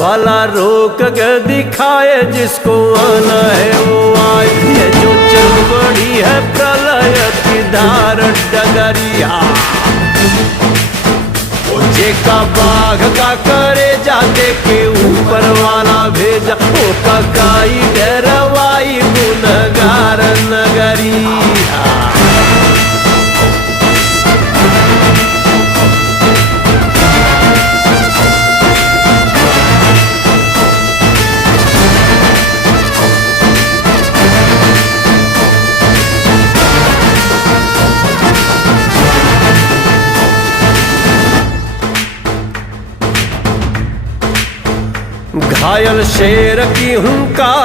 ज्वाला रोक के दिखाए, जिसको आना है वो आए। ये जो चल पड़ी है प्रलय की धार डगरिया, जेका बाघ का करे जाते के ऊपर वाला भेजा, ओ ककाई डरवाई गुनगार नगरिया। घायल शेर की हुंकार